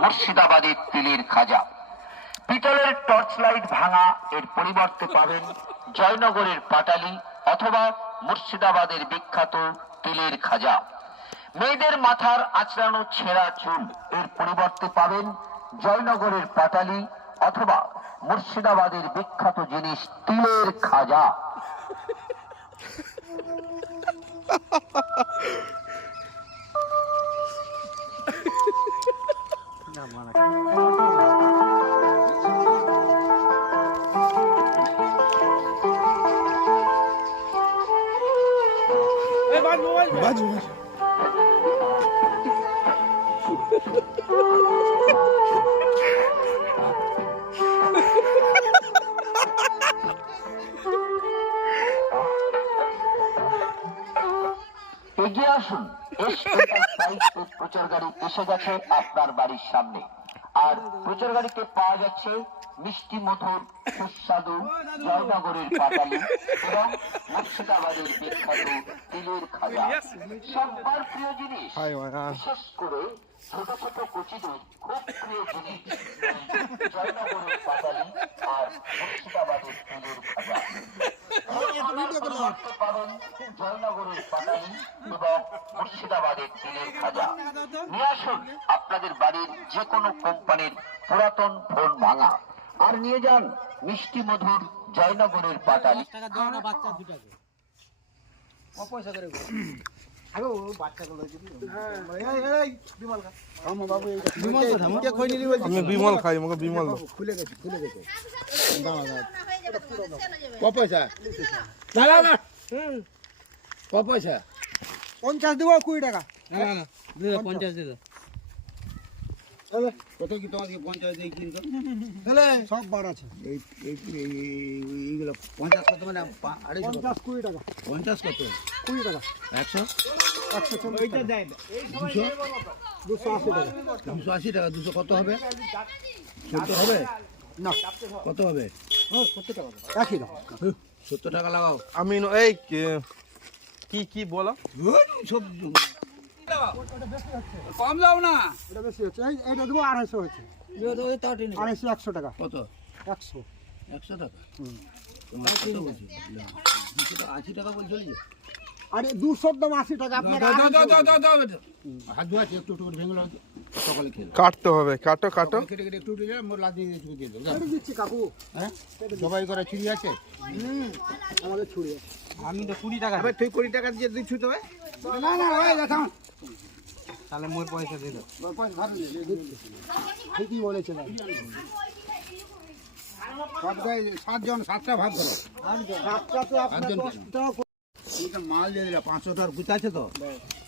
মুর্শিদাবাদের তিলের খাজা। পিতলের টর্চ লাইট ভাঙা এর পরিবর্তে পাবেন জয়নগরের পাটালি অথবা মুর্শিদাবাদের বিখ্যাত তিলের খাজা। মেয়েদের মাথার আঁচড়ানো ছেঁড়া চুল এর পরিবর্তে পাবেন জয়নগরের পাটালি অথবা মুর্শিদাবাদের বিখ্যাত জিনিস তিলের খাজা। এগিয়ে আসুন, প্রচার গাড়ি এসে গেছে আপনার বাড়ির সামনে। আর প্রচার গাড়িতে পাওয়া যাচ্ছে মিষ্টি মধুর সুস্বাদু জয়নগরের পাটালি এবং মুর্শিদাবাদের বিখ্যাত তিলের খাজা। সবার প্রিয় জিনিস, বিশেষ করে ছোট ছোট কচিদের খুব প্রিয় জিনিস জয়নগরের পাটালি আর মুর্শিদাবাদের তিলের খাজা। পাবেন জয়নগরের পাটালি এবং মুর্শিদাবাদের তিলের খাজা। নিয়ে আসুন আপনাদের বাড়ির যে কোনো কোম্পানির পুরাতন ফোন ভাঙা, আর নিয়ে যান মিষ্টি মধুর জয়নগরের পাটালি। বিমল খাই, আমাকে বিমল খুলে গেছে পয়সা 50 দেবো 20 টাকা। না 50 দিয়ে দাও। কত কি তোমাকে 50 দিয়ে কিনতো? সব বার আছে। এইগুলো 50 কত মানে 250 20 টাকা 50 কত 20 টাকা 100 140 টাকা 200 280 টাকা 280 টাকা 200 কত হবে? 70 হবে না কত হবে? 70 টাকা একই দাম 70 টাকা লাগাও। আমি এই কি বলো সব কম দাও না। এটা বেশি হচ্ছে। এইটা দেবো 250 হচ্ছে। 250 100 টাকা কত? 100 100 টাকা। তোমার কত বলছো? 200 টাকা 80 টাকা বলছো যে? আরে 200 দাম 80 টাকা আপনার হাত ধোয়া একটু একটু করে ভেঙে সকালে খেয়ে কাটতে হবে, কাটো কেটে কেটে একটু উঠে যায় মোর লাদি দিয়ে দিয়ে দেবো। কেটে দিচ্ছি কাকু। হ্যাঁ সবাই করে চুরি আছে। আমাদের ছুরি আছে। আমি তো 20 টাকা। আবে তুই 20 টাকা দিয়ে দিচ্ছ তো? না না ওই দেখো তাহলে মোর পয়সা দিয়ে দাও। ঠিকই বলেছেন। সব গায়ে 7 জন 7টা ভাগ করো। আপনারা তো আপনারা 10 টাকা করে এটা মাল দিয়ে দিলা 500 টাকার গুছ আছে তো?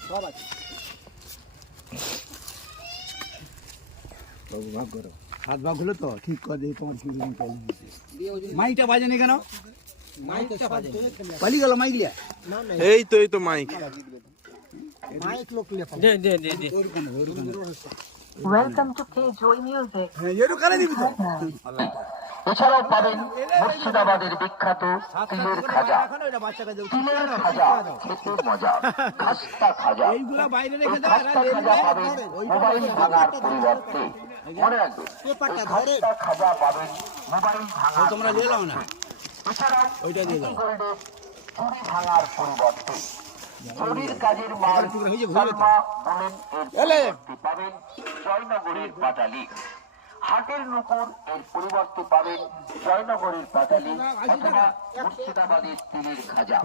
সব আছে। সব ভাগ করো। 7 ভাগ হলো তো ঠিক করে দেই তোমার কি রকম চলে। মাইকটা বাজে নি কেন? মাইকটা বাজে। পালি গেল মাইক লিয়া। এই তো মাইক মাইক লোক লে পাবে। দে। Welcome to Play Joy Music. হ্যাঁ এর কানে দিবি তো? এছাড়াও পাবেন মুর্শিদাবাদের বিখ্যাত তিলের খাজা। তিলের খাজা খেতে মজা, খাস্তা খাজা। এইগুলা বাইরে রেখে এই দাও। খাস্তা খাজা পাবেন মোবাইল ভাঙার পরিবর্তে। মনে রাখবেন, খাস্তা খাজা পাবেন মোবাইল ভাঙার তোমরা নিয়ে নাও না। এছাড়াও ওইটা দিয়ে দাও। গোল্ডের চুরি ভাঙার পরিবর্তে চুরির কাজের মাল হয়েছে, সালমা বলেন এর পরিবর্তে পাবেন জয়নগরের পাটালি। হাটের নুপুর এর পরিবর্তে পাবেন জয়নগরের পাটালি অথবা মুর্শিদাবাদের তিলের খাজা।